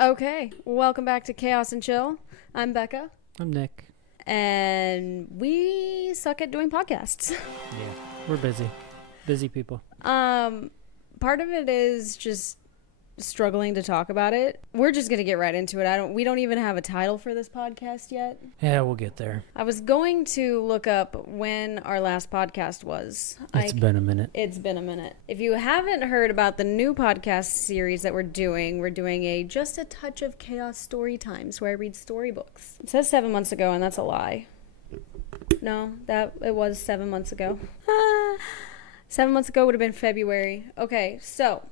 Okay, welcome back to Chaos and Chill. I'm Becca, I'm Nick. and we suck at doing podcasts. Yeah, we're busy. Busy people. Part of it is just struggling to talk about it. We're just gonna get right into it. We don't even have a title for this podcast yet. Yeah, we'll get there. I was going to look up when our last podcast was. It's been a minute. It's been a minute. If you haven't heard about the new podcast series that we're doing a Just a Touch of Chaos story times where I read storybooks. It says 7 months ago, and that's a lie. No, it was 7 months ago. 7 months ago would have been February. Okay, so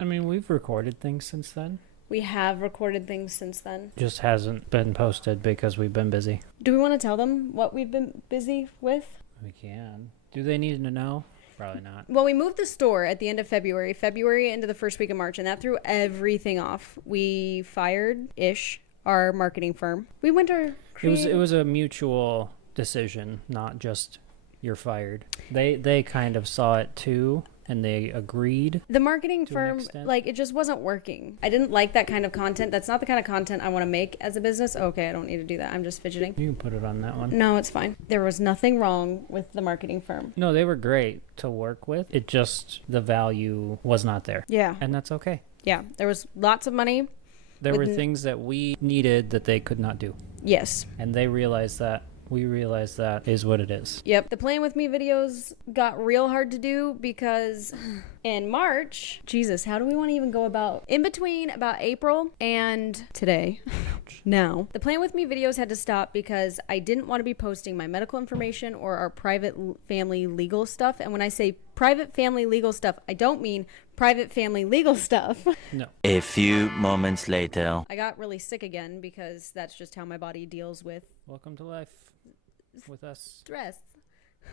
I mean, we've recorded things since then. we have recorded things since then. Just hasn't been posted because we've been busy. Do we want to tell them what we've been busy with? We can. Do they need to know? Probably not. Well, we moved the store at the end of February into the first week of March, and that threw everything off. We fired-ish our marketing firm. We went our... It was a mutual decision, not just you're fired. They kind of saw it too, and they agreed. The marketing to an firm, extent. it just wasn't working. I didn't like that kind of content. That's not the kind of content I want to make as a business. Okay, I don't need to do that. I'm just fidgeting. You can put it on that one. No, it's fine. There was nothing wrong with the marketing firm. No, they were great to work with. It just, the value was not there. Yeah. And that's okay. Yeah. There was lots of money. There were things that we needed that they could not do. Yes. And they realized that. We realized that is what it is. Yep. The Playing With Me videos got real hard to do because in March, Jesus, how do we want to even go about in between about April and today? Now, the Playing With Me videos had to stop because I didn't want to be posting my medical information or our private family legal stuff. And when I say private family legal stuff, I don't mean private family legal stuff. No. A few moments later. I got really sick again because that's just how my body deals with Welcome to life with us. stress.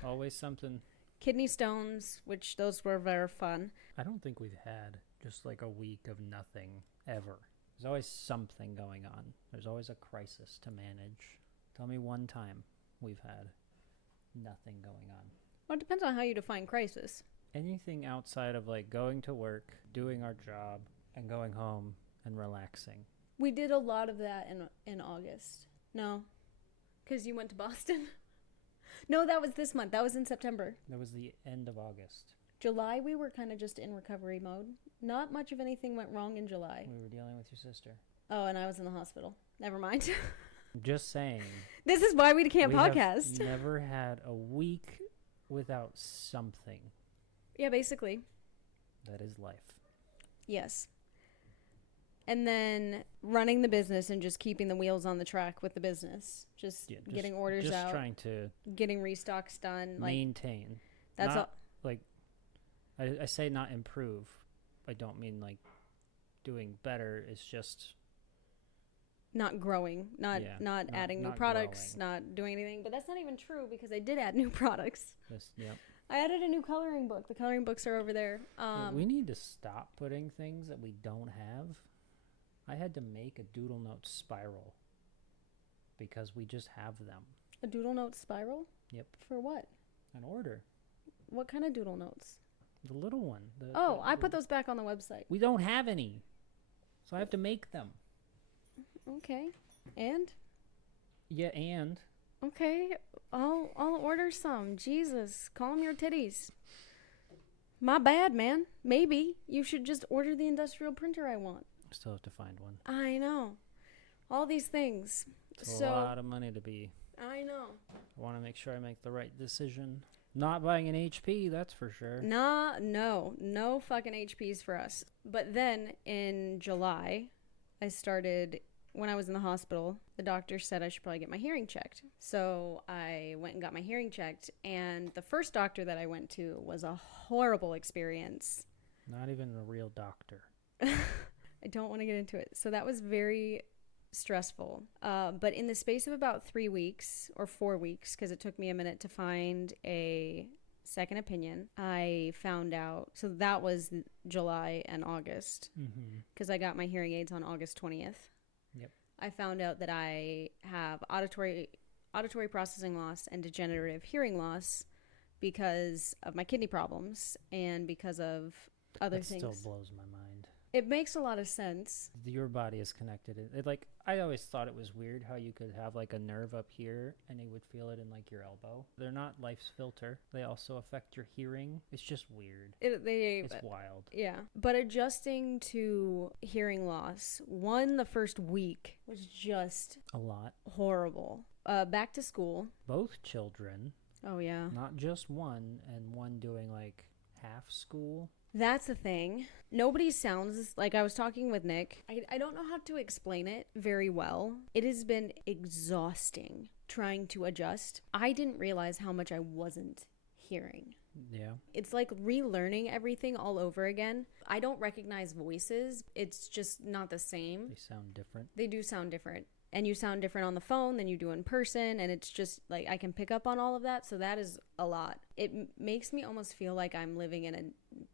Always something. Kidney stones, which those were very fun. I don't think we've had just like a week of nothing ever. There's always something going on. There's always a crisis to manage. Tell me one time we've had nothing going on. Well, it depends on how you define crisis. Anything outside of like going to work, doing our job, and going home and relaxing. We did a lot of that in August. No, because you went to Boston. No, that was this month. That was in September. That was the end of August. July, we were kind of just in recovery mode. Not much of anything went wrong in July. We were dealing with your sister. Oh, and I was in the hospital. Never mind. Just saying. This is why we can't we podcast. Have never had a week without something. Yeah, basically. That is life. Yes. And then running the business and just keeping the wheels on the track with the business. Just getting orders out. Just trying to getting restocks done. maintain. That's not, all. I say not improve. I don't mean like doing better. It's just not growing, not adding new products, growing. not doing anything. But that's not even true because I did add new products. Yep. I added a new coloring book. The coloring books are over there. We need to stop putting things that we don't have. I had to make a doodle note spiral because we just have them. A doodle note spiral? Yep. For what? An order. What kind of doodle notes? The little one. I put those back on the website. We don't have any. So I have to make them. Okay. And? Yeah, and? Okay. I'll order some. Jesus. Call them your titties. My bad, man. Maybe you should just order the industrial printer I want. Still have to find one. I know. All these things. It's a lot of money to be. I know. I want to make sure I make the right decision. Not buying an HP, that's for sure. No fucking HPs for us. But then in July, when I was in the hospital, the doctor said I should probably get my hearing checked. So I went and got my hearing checked. And the first doctor that I went to was a horrible experience. Not even a real doctor. I don't want to get into it. So that was very stressful. But in the space of about 3 weeks or 4 weeks, because it took me a minute to find a second opinion, I found out. So that was July and August, because I got my hearing aids on August 20th. Yep. I found out that I have auditory processing loss and degenerative hearing loss because of my kidney problems and because of other things. That still blows my mind. It makes a lot of sense. Your body is connected. Like, I always thought it was weird how you could have like a nerve up here and you would feel it in like your elbow. They're not life's filter. They also affect your hearing. It's just weird. It's wild. Yeah. But adjusting to hearing loss, the first week was just A lot. horrible. Back to school. Both children, Oh, yeah. not just one, and one doing like half school. That's the thing. Nobody sounds like I was talking with Nick. I don't know how to explain it very well. It has been exhausting trying to adjust. I didn't realize how much I wasn't hearing. Yeah. It's like relearning everything all over again. I don't recognize voices. It's just not the same. They sound different. They do sound different. And you sound different on the phone than you do in person. And it's just like I can pick up on all of that. So that is a lot. It makes me almost feel like I'm living in a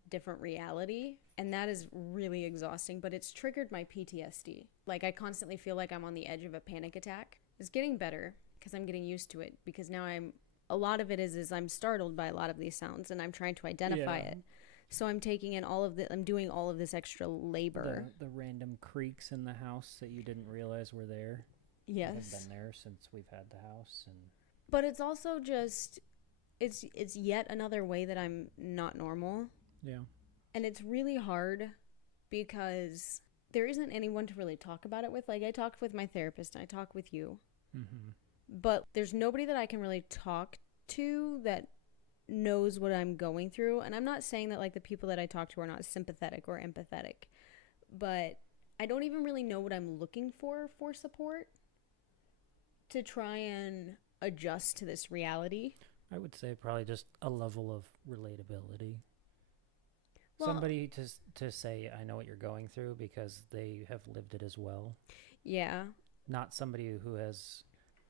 different reality. And that is really exhausting. But it's triggered my PTSD. Like I constantly feel like I'm on the edge of a panic attack. It's getting better because I'm getting used to it. Because now a lot of it is I'm startled by a lot of these sounds. And I'm trying to identify it. So I'm taking in I'm doing all of this extra labor. The random creaks in the house that you didn't realize were there. Yes. Have been there since we've had the house. But it's also just, it's yet another way that I'm not normal. Yeah. And it's really hard because there isn't anyone to really talk about it with. Like I talked with my therapist and I talk with you. Mm-hmm. But there's nobody that I can really talk to that knows what I'm going through. And I'm not saying that like the people that I talk to are not sympathetic or empathetic, but I don't even really know what I'm looking for support to try and adjust to this reality. I would say probably just a level of relatability. Well, somebody to say, I know what you're going through because they have lived it as well. Yeah. Not somebody who has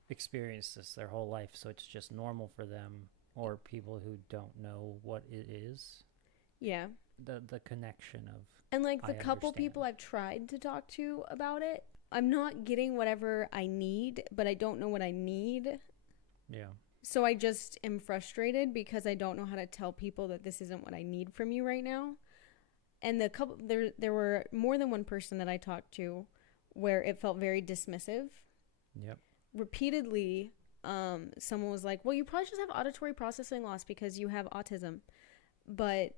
experienced this their whole life, so it's just normal for them. Or people who don't know what it is. Yeah. The connection of... And like the I couple understand. people I've tried to talk to about it, I'm not getting whatever I need, but I don't know what I need. Yeah. So I just am frustrated because I don't know how to tell people that this isn't what I need from you right now. And there were more than one person that I talked to where it felt very dismissive. Yep. Repeatedly, someone was like, well, you probably just have auditory processing loss because you have autism. But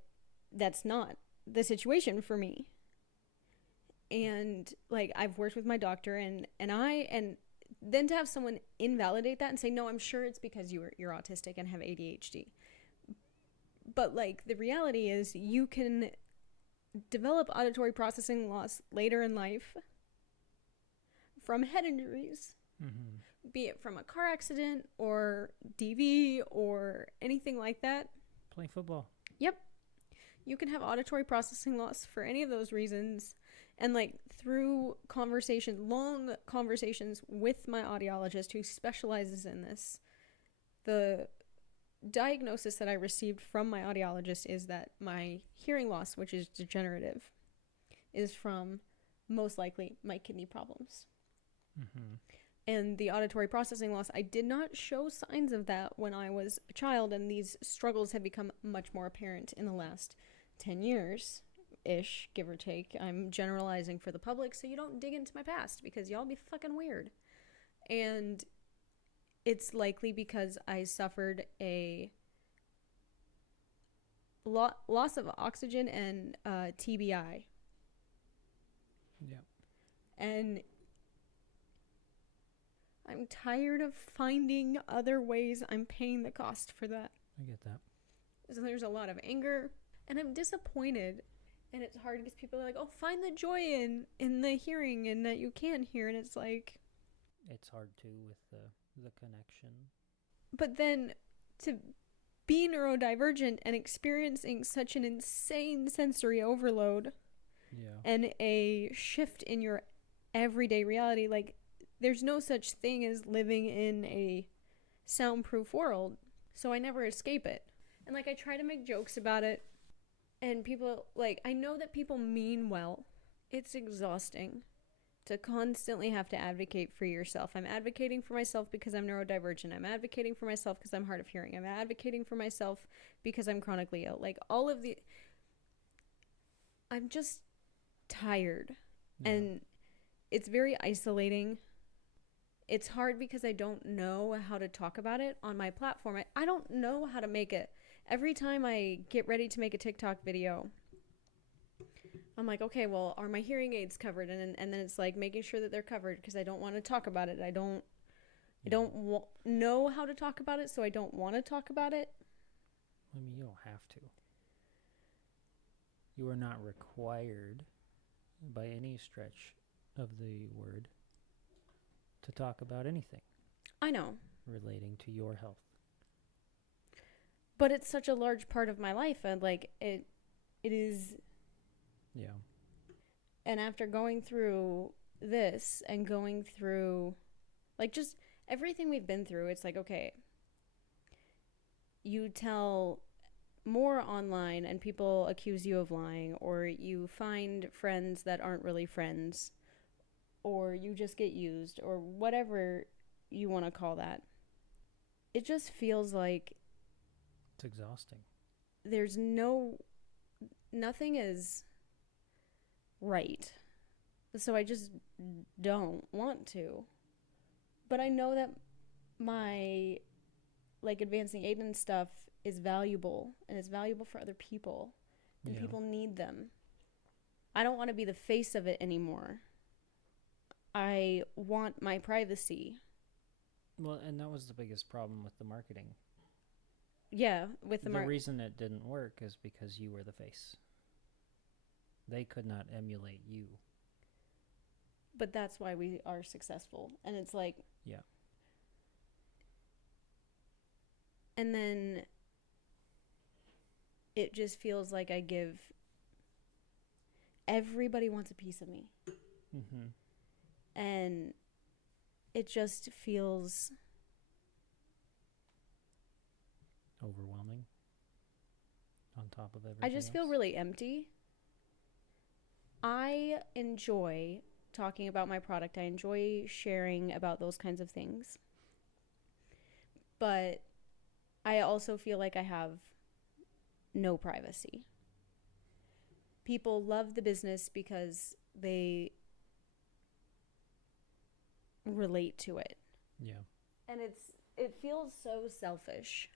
that's not the situation for me. And like I've worked with my doctor and then to have someone invalidate that and say, no, I'm sure it's because you're autistic and have ADHD. But like the reality is you can develop auditory processing loss later in life from head injuries. Mm-hmm. Be it from a car accident or DV or anything like that. Playing football. Yep. You can have auditory processing loss for any of those reasons. And like through long conversations with my audiologist who specializes in this, the diagnosis that I received from my audiologist is that my hearing loss, which is degenerative, is from most likely my kidney problems. Mm-hmm. And the auditory processing loss, I did not show signs of that when I was a child, and these struggles have become much more apparent in the last 10 years-ish, give or take. I'm generalizing for the public, so you don't dig into my past, because y'all be fucking weird. And it's likely because I suffered a loss of oxygen and TBI. Yeah. And I'm tired of finding other ways I'm paying the cost for that. I get that. So there's a lot of anger, and I'm disappointed. And it's hard because people are like, oh, find the joy in the hearing and that you can hear. And it's like... It's hard too with the connection. But then to be neurodivergent and experiencing such an insane sensory overload and a shift in your everyday reality, like... There's no such thing as living in a soundproof world, so I never escape it. And, like, I try to make jokes about it, and people, like, I know that people mean well. It's exhausting to constantly have to advocate for yourself. I'm advocating for myself because I'm neurodivergent. I'm advocating for myself because I'm hard of hearing. I'm advocating for myself because I'm chronically ill. Like, all of the... I'm just tired. Yeah. And it's very isolating. It's hard because I don't know how to talk about it on my platform. I don't know how to make it. Every time I get ready to make a TikTok video, I'm like, okay, well, are my hearing aids covered? And then it's like making sure that they're covered because I don't want to talk about it. I don't know how to talk about it, so I don't want to talk about it. I mean, you don't have to. You are not required by any stretch of the word to talk about anything I know. relating to your health. But it's such a large part of my life, and like it is. Yeah. And after going through this and going through like just everything we've been through, it's like, okay, you tell more online and people accuse you of lying, or you find friends that aren't really friends, or you just get used, or whatever you want to call that. It just feels like It's exhausting. there's nothing is right. So I just don't want to. But I know that my like advancing Aiden stuff is valuable, and it's valuable for other people, and Yeah. people need them. I don't want to be the face of it anymore. I want my privacy. Well, and that was the biggest problem with the marketing. Yeah, with the The reason it didn't work is because you were the face. They could not emulate you. but that's why we are successful. And it's like, Yeah. and then it just feels like I give everybody wants a piece of me. Mm-hmm. And it just feels Overwhelming. On top of everything I just feel else. really empty. I enjoy talking about my product. I enjoy sharing about those kinds of things. But I also feel like I have no privacy. People love the business because they relate to it. Yeah. And it feels so selfish.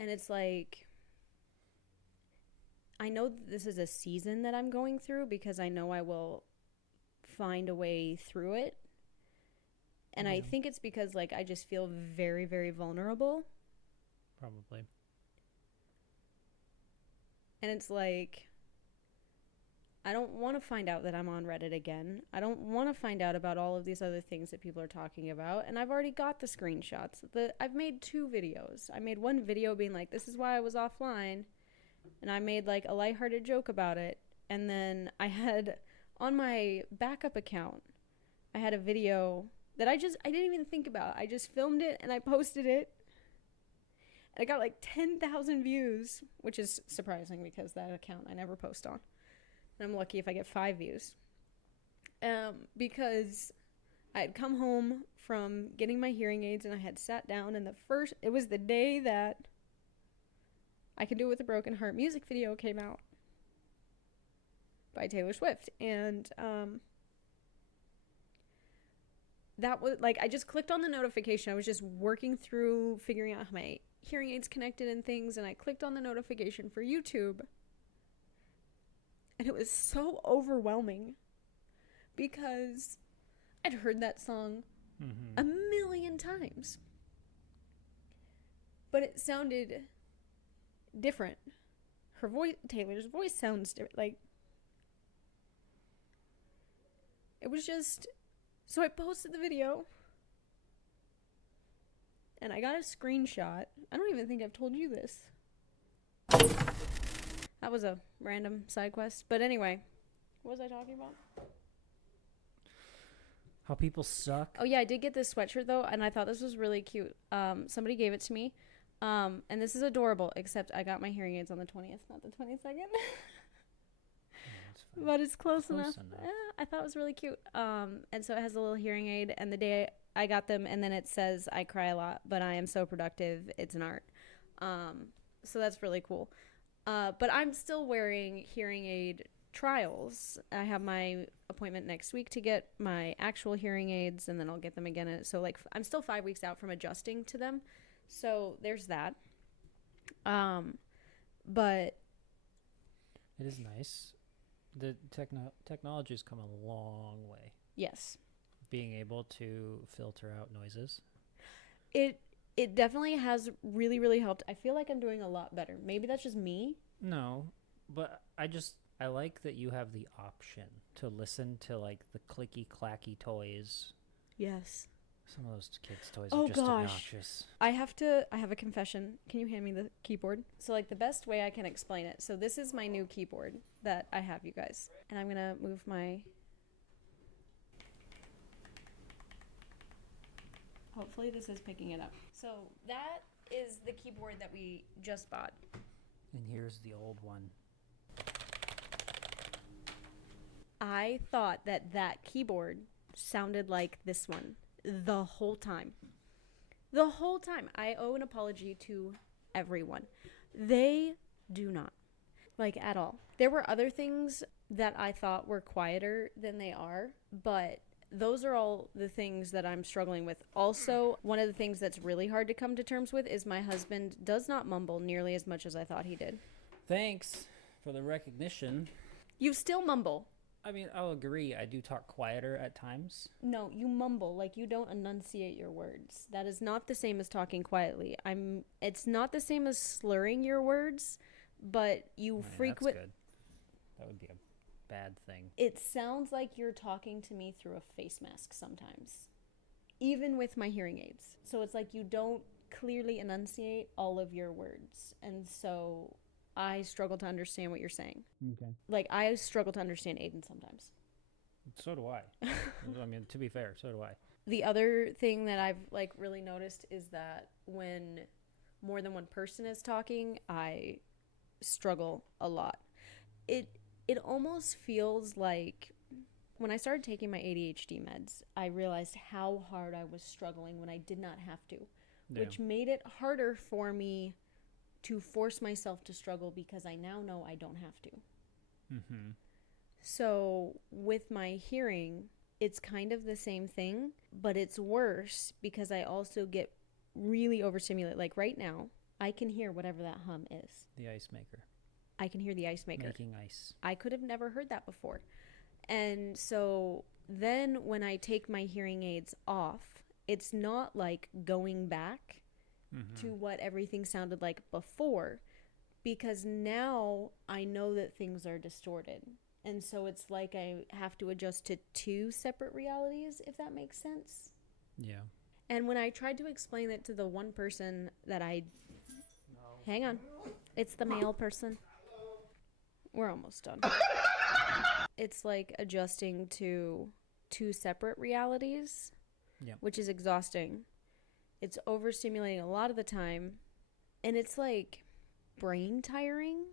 And it's like, I know that this is a season that I'm going through because I know I will find a way through it. And I Yeah. think it's because like I just feel very, very vulnerable. Probably. And it's like, I don't want to find out that I'm on Reddit again. I don't want to find out about all of these other things that people are talking about. And I've already got the screenshots. I've made 2 videos. I made one video being like, this is why I was offline. And I made like a lighthearted joke about it. And then I had on my backup account, I had a video that I didn't even think about. I just filmed it and I posted it. And I got like 10,000 views, which is surprising because that account I never post on. And I'm lucky if I get 5 views. Because I had come home from getting my hearing aids and I had sat down, and it was the day that I Can Do It With a Broken Heart music video came out by Taylor Swift. And that was like, I just clicked on the notification. I was just working through figuring out how my hearing aids connected and things, and I clicked on the notification for YouTube. And it was so overwhelming because I'd heard that song Mm-hmm. a million times. But it sounded different. Taylor's voice sounds different. Like, it was just, so I posted the video and I got a screenshot. I don't even think I've told you this. That was a random side quest. But anyway, what was I talking about? How people suck. Oh yeah, I did get this sweatshirt though, and I thought this was really cute. Somebody gave it to me. And this is adorable, except I got my hearing aids on the 20th, not the 22nd. That's fine. But it's close enough. enough. Yeah, I thought it was really cute. And so it has a little hearing aid, and the day I got them, and then it says, I cry a lot, but I am so productive. It's an art. So that's really cool. But I'm still wearing hearing aid trials. I have my appointment next week to get my actual hearing aids, and then I'll get them again. So like I'm still 5 weeks out from adjusting to them. So there's that. But It is nice. The technology's come a long way. yes, Being able to filter out noises. it definitely has really, really helped. I feel like I'm doing a lot better. Maybe that's just me. No, but I like that you have the option to listen to like the clicky clacky toys. Yes. Some of those kids' toys Oh, are just gosh. obnoxious. I have a confession. Can you hand me the keyboard? So like the best way I can explain it. So this is my new keyboard that I have, you guys. And I'm going to move my... Hopefully this is picking it up. So that is the keyboard that we just bought. And here's the old one. I thought that keyboard sounded like this one the whole time. The whole time. I owe an apology to everyone. They do not. Like, at all. There were other things that I thought were quieter than they are, but those are all the things that I'm struggling with. Also, one of the things that's really hard to come to terms with is my husband does not mumble nearly as much as I thought he did. Thanks for the recognition. You still mumble. I mean, I'll agree. I do talk quieter at times. No, you mumble, like you don't enunciate your words. That is not the same as talking quietly. It's not the same as slurring your words, but you frequent. That's good. That would be a bad thing. It sounds like you're talking to me through a face mask sometimes, even with my hearing aids. So it's like you don't clearly enunciate all of your words, and so I struggle to understand what you're saying. Okay. Like, I struggle to understand Aiden sometimes. So do I. I mean, to be fair, so do I. The other thing that I've, like, really noticed is that when more than one person is talking, I struggle a lot. It almost feels like when I started taking my ADHD meds, I realized how hard I was struggling when I did not have to, which made it harder for me to force myself to struggle because I now know I don't have to. Mm-hmm. So with my hearing, it's kind of the same thing, but it's worse because I also get really overstimulated. Like right now, I can hear whatever that hum is. The ice maker. I can hear the ice maker. Making ice. I could have never heard that before. And so then when I take my hearing aids off, it's not like going back to what everything sounded like before, because now I know that things are distorted. And so it's like I have to adjust to two separate realities, if that makes sense. Yeah. And when I tried to explain it to the one person that hang on, it's the male person. We're almost done. It's like adjusting to two separate realities, which is exhausting. It's overstimulating a lot of the time, and it's like brain tiring,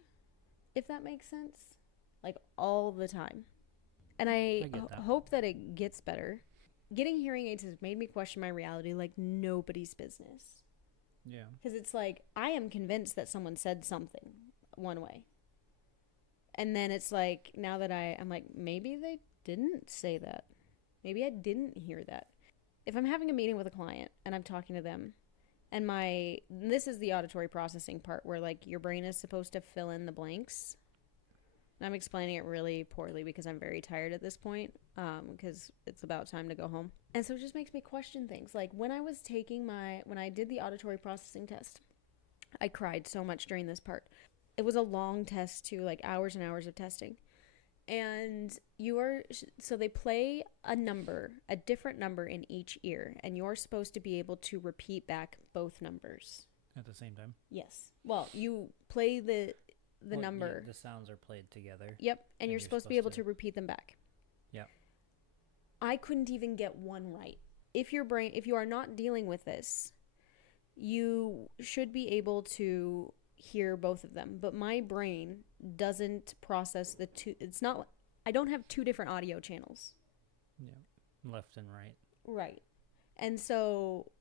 if that makes sense. Like all the time. And I hope that it gets better. Getting hearing aids has made me question my reality like nobody's business. Yeah. Because it's like, I am convinced that someone said something one way. And then it's like, now that I'm like, maybe they didn't say that. Maybe I didn't hear that. If I'm having a meeting with a client and I'm talking to them, and this is the auditory processing part where like your brain is supposed to fill in the blanks. And I'm explaining it really poorly because I'm very tired at this point, because it's about time to go home. And so it just makes me question things. Like when I did the auditory processing test, I cried so much during this part. It was a long test too, like hours and hours of testing. And so they play a different number in each ear, and you're supposed to be able to repeat back both numbers. At the same time? Yes. Well, you play the number. The sounds are played together. Yep, and you're supposed to be able to repeat them back. Yep. I couldn't even get one right. If you are not dealing with this, you should be able to hear both of them, but my brain doesn't process the two. I don't have two different audio channels. Yeah. Left and right. Right. And so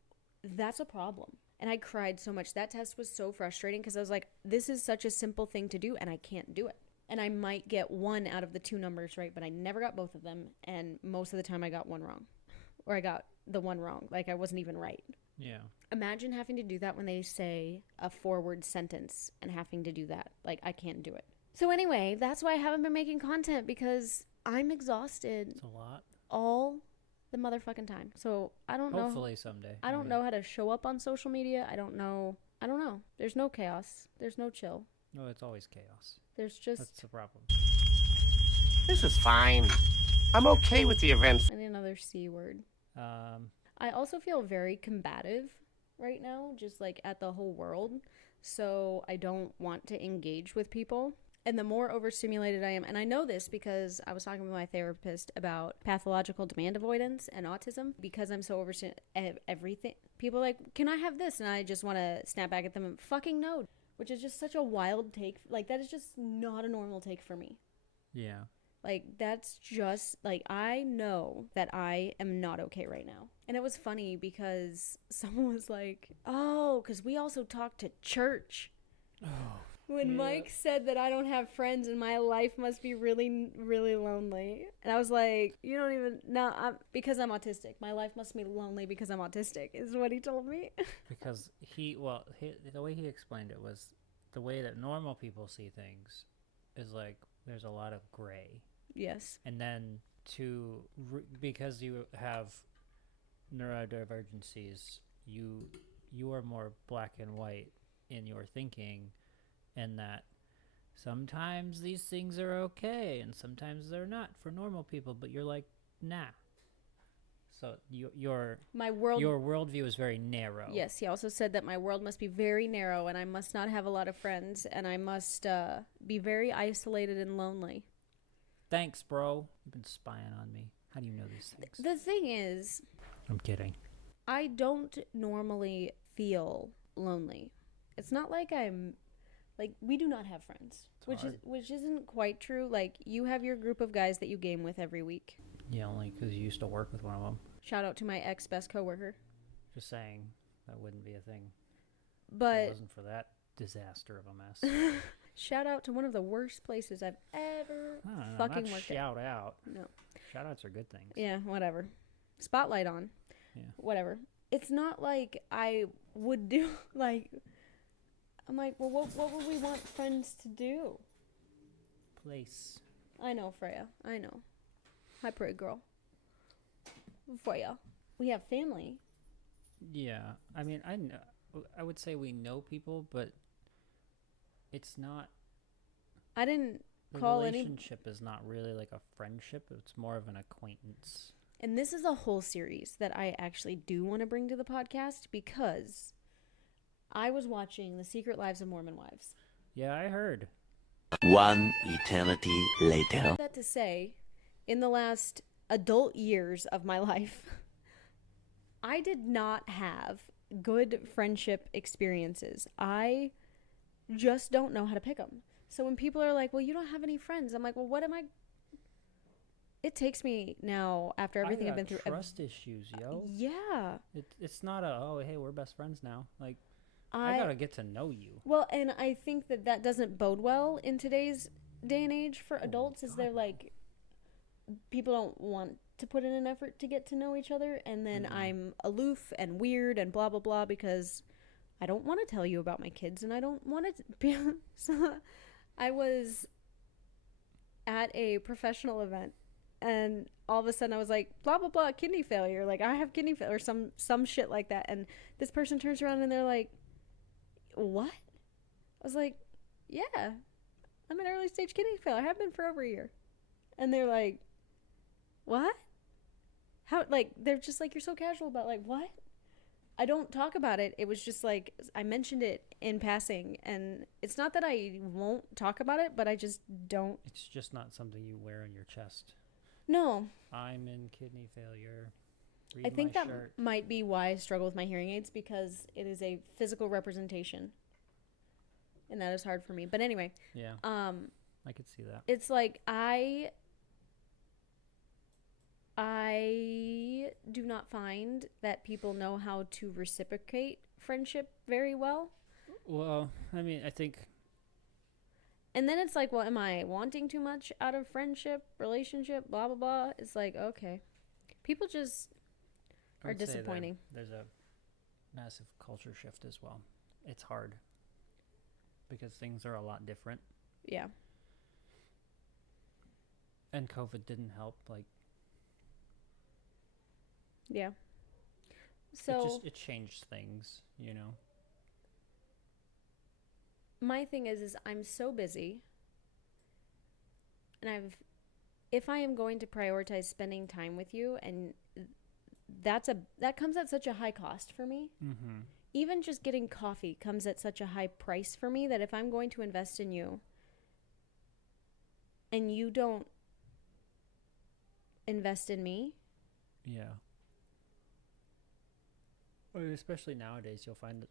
that's a problem. And I cried so much. That test was so frustrating because I was like, this is such a simple thing to do and I can't do it. and I might get one out of the two numbers right, but I never got both of them, and most of the time I got one wrong, or I got the one wrong, like I wasn't even right. Yeah. Imagine having to do that when they say a 4-word sentence and having to do that. Like, I can't do it. So anyway, that's why I haven't been making content, because I'm exhausted It's a lot. all the motherfucking time. So I don't know. Hopefully someday. I don't know how to show up on social media. I don't know. There's no chaos. There's no chill. No, it's always chaos. There's just... That's the problem. This is fine. I'm okay with the events. I need another C word. Um, I also feel very combative right now, just like at the whole world. So I don't want to engage with people. And the more overstimulated I am, and I know this because I was talking with my therapist about pathological demand avoidance and autism, because I'm so overstimulated, everything. People are like, can I have this? And I just want to snap back at them and fucking no, which is just such a wild take. Like, that is just not a normal take for me. yeah. Like, that's just, like, I know that I am not okay right now. And it was funny because someone was like, oh, because we also talked to church. Oh. When Yeah. Mike said that I don't have friends and my life must be really, really lonely. And I was like, you don't even, no, because I'm autistic. My life must be lonely because I'm autistic, is what he told me. Because the way he explained it was the way that normal people see things is like there's a lot of gray. Yes. And then because you have neurodivergencies, you are more black and white in your thinking, and that sometimes these things are okay and sometimes they're not for normal people, but you're like, nah. So your worldview is very narrow. Yes, he also said that my world must be very narrow and I must not have a lot of friends and I must be very isolated and lonely. Thanks, bro. You've been spying on me. How do you know these things? The thing is, I'm kidding. I don't normally feel lonely. It's not like we do not have friends, which isn't quite true. Like, you have your group of guys that you game with every week. Yeah, only because you used to work with one of them. Shout out to my ex-best coworker. Just saying, that wouldn't be a thing. If But it wasn't for that disaster of a mess. shout out to one of the worst places I've ever I don't know, fucking not worked shout out. No. Shout outs are good things. Yeah, whatever. Spotlight on. Yeah. Whatever. It's not like I would do, like, I'm like, well, what would we want friends to do? Place. I know, Freya. I know. Hi, pretty girl. Freya. We have family. Yeah. I mean, I would say we know people, but it's not. I didn't The call any. relationship is not really like a friendship. It's more of an acquaintance. And this is a whole series that I actually do want to bring to the podcast because I was watching The Secret Lives of Mormon Wives. Yeah, I heard. One eternity later. That to say, in the last adult years of my life, I did not have good friendship experiences. I just don't know how to pick them. So when people are like, well, you don't have any friends, I'm like, well, what am I? It takes me now, after everything I've been through. Trust issues, yo. Yeah. It's not hey, we're best friends now. Like, I gotta get to know you. Well, and I think that doesn't bode well in today's day and age for adults, is they're like, people don't want to put in an effort to get to know each other, and then I'm aloof and weird and blah, blah, blah, because I don't want to tell you about my kids, and I don't want to be... So I was at a professional event, and all of a sudden I was like, blah, blah, blah, kidney failure. Like, I have kidney failure, or some shit like that. And this person turns around and they're like, what? I was like, yeah, I'm an early stage kidney failure. I have been for over a year. And they're like, what? How? Like, they're just like, you're so casual about, like, what? I don't talk about it. It was just like, I mentioned it in passing, and it's not that I won't talk about it, but I just don't. It's just not something you wear on your chest. No. I'm in kidney failure. Read I think my that shirt. might be why I struggle with my hearing aids, because it is a physical representation, and that is hard for me. But anyway, Yeah, I could see that. it's like I do not find that people know how to reciprocate friendship very well. Well, I mean, I think And then it's like, well, am I wanting too much out of friendship, relationship, blah, blah, blah? It's like, okay. People just I are would say disappointing. There's a massive culture shift as well. It's hard because things are a lot different. Yeah. And COVID didn't help. Like, Yeah. So it changed things, you know. my thing is I'm so busy, and if I am going to prioritize spending time with you, and that comes at such a high cost for me. Mm-hmm. Even just getting coffee comes at such a high price for me that if I'm going to invest in you and you don't invest in me. Yeah. Well, especially nowadays, you'll find that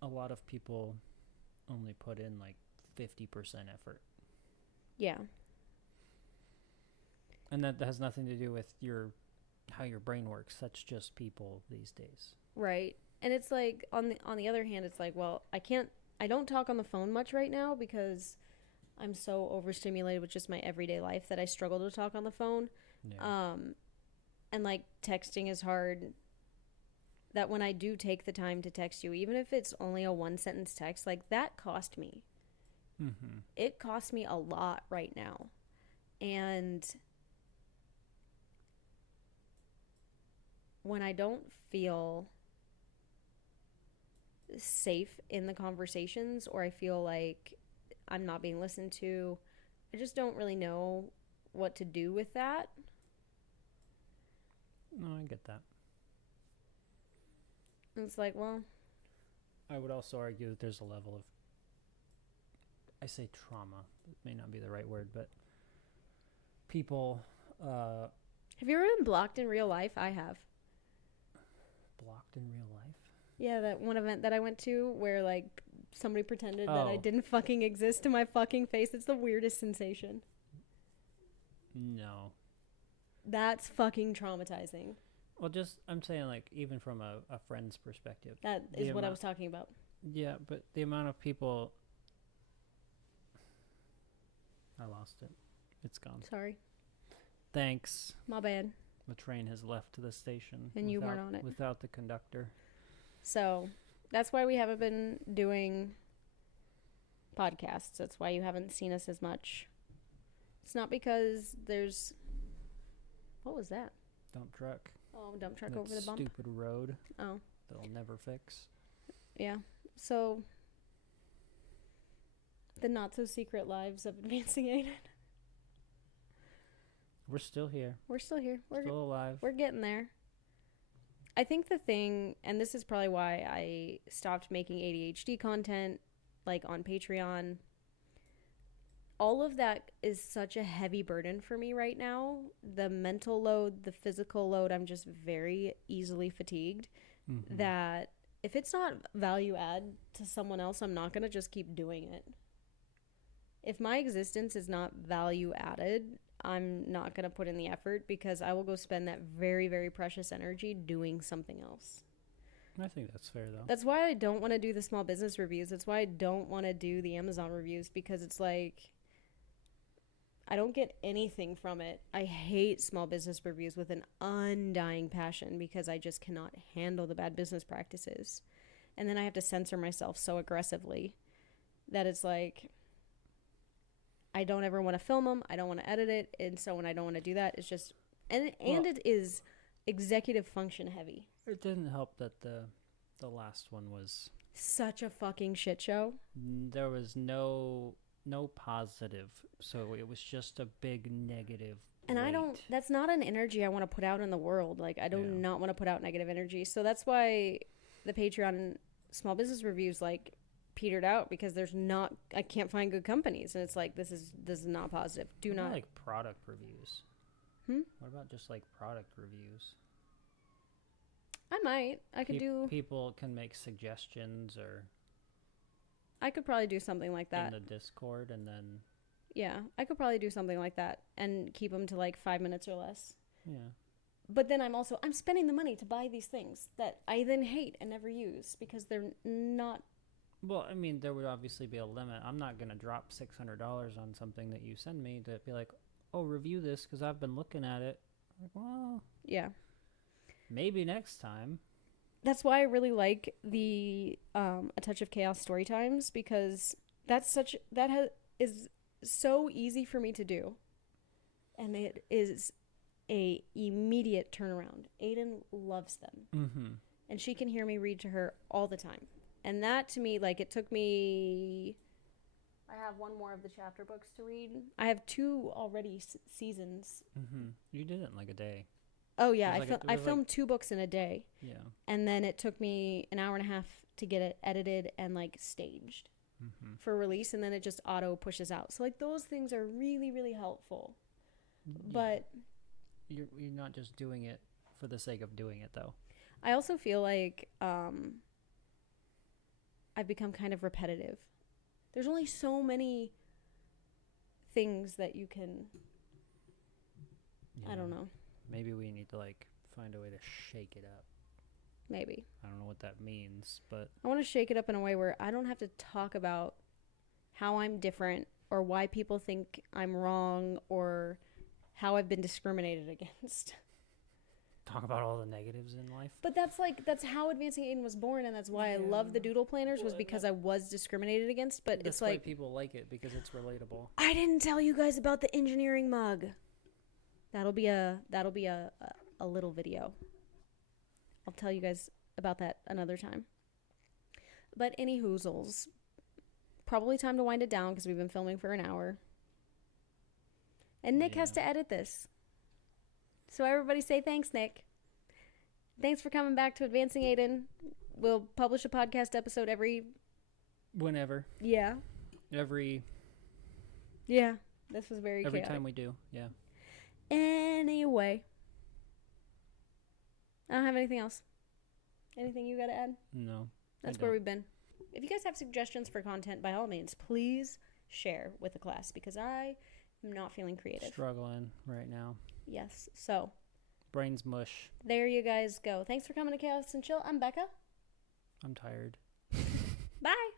a lot of people only put in like 50% effort. Yeah. And that has nothing to do with how your brain works. That's just people these days. Right. And it's like on the other hand, it's like, well, I don't talk on the phone much right now because I'm so overstimulated with just my everyday life that I struggle to talk on the phone. Yeah. And like texting is hard. That when I do take the time to text you, even if it's only a 1-sentence text, like that cost me. Mm-hmm. It costs me a lot right now. And when I don't feel safe in the conversations, or I feel like I'm not being listened to, I just don't really know what to do with that. No, I get that. And it's like, well, I would also argue that there's a level of, I say trauma, it may not be the right word, but people have you ever been blocked in real life? I have. blocked in real life. Yeah, that one event that I went to where like somebody pretended that I Oh. didn't fucking exist to my fucking face. It's the weirdest sensation. No. That's fucking traumatizing. Well, I'm saying, like, even from a friend's perspective. That is what I was talking about. Yeah, but the amount of people... I lost it. It's gone. Sorry. Thanks. My bad. The train has left the station. And you weren't on it. Without the conductor. So that's why we haven't been doing podcasts. That's why you haven't seen us as much. It's not because there's... What was that? Dump truck. Oh, dump truck That over the bump. stupid road Oh, that'll never fix. yeah. So the not so secret lives of advancing Aiden. We're still here. We're still here. Still alive. We're getting there. I think the thing, and this is probably why I stopped making ADHD content, like on Patreon. All of that is such a heavy burden for me right now. The mental load, the physical load, I'm just very easily fatigued. Mm-hmm. That if it's not value add to someone else, I'm not going to just keep doing it. If my existence is not value added, I'm not going to put in the effort because I will go spend that very, very precious energy doing something else. I think that's fair, though. That's why I don't want to do the small business reviews. That's why I don't want to do the Amazon reviews, because it's like, I don't get anything from it. I hate small business reviews with an undying passion because I just cannot handle the bad business practices. And then I have to censor myself so aggressively that it's like, I don't ever want to film them. I don't want to edit it. And so when I don't want to do that, it's just, and it is executive function heavy. It didn't help that the last one was Such a fucking shit show. there was no positive, so it was just a big negative. And I weight. don't, that's not an energy I want to put out in the world. Like, I do Yeah. not want to put out negative energy. So that's why the Patreon small business reviews, like, petered out, because I can't find good companies. And it's like, this is not positive. Do What about, not. like product reviews. What about just like product reviews? I might. I could do, People can make suggestions or I could probably do something like that. in the Discord, and then Yeah, I could probably do something like that and keep them to like 5 minutes or less. yeah. But then I'm spending the money to buy these things that I then hate and never use because they're not Well, I mean, there would obviously be a limit. I'm not going to drop $600 on something that you send me to be like, oh, review this because I've been looking at it. Like, well, Yeah. maybe next time. That's why I really like the A Touch of Chaos story times, because is so easy for me to do, and it is a immediate turnaround. Aiden loves them, Mm-hmm. and she can hear me read to her all the time. And that to me, like, it took me. I have one more of the chapter books to read. I have 2 already seasons. Mm-hmm. You did it in like a day. Oh yeah, I I filmed 2 books in a day. Yeah. And then it took me an hour and a half to get it edited and like staged for release, and then it just auto pushes out. So like those things are really, really helpful. Yeah. But you're not just doing it for the sake of doing it, though. I also feel like I've become kind of repetitive. There's only so many things that you can. Yeah. I don't know. Maybe we need to like find a way to shake it up. Maybe. I don't know what that means, but I want to shake it up in a way where I don't have to talk about how I'm different or why people think I'm wrong or how I've been discriminated against. talk about all the negatives in life. But that's how Advancing Aiden was born, and that's why I love the doodle planners, was because I was discriminated against. But That's it's why like, people like it, because it's relatable. I didn't tell you guys about the engineering mug. That'll be a little video. I'll tell you guys about that another time. But any hoozles, probably time to wind it down because we've been filming for an hour. And Nick has to edit this. So everybody say thanks, Nick. Thanks for coming back to Advancing Aiden. We'll publish a podcast episode Whenever. Yeah. Every This was very every chaotic. time we do. Yeah. Anyway. I don't have anything else. Anything you got to add? No. That's where we've been. If you guys have suggestions for content, by all means, please share with the class, because I am not feeling creative. Struggling right now. Yes. So, Brain's mush. there you guys go. Thanks for coming to Chaos and Chill. I'm Becca. I'm tired. Bye.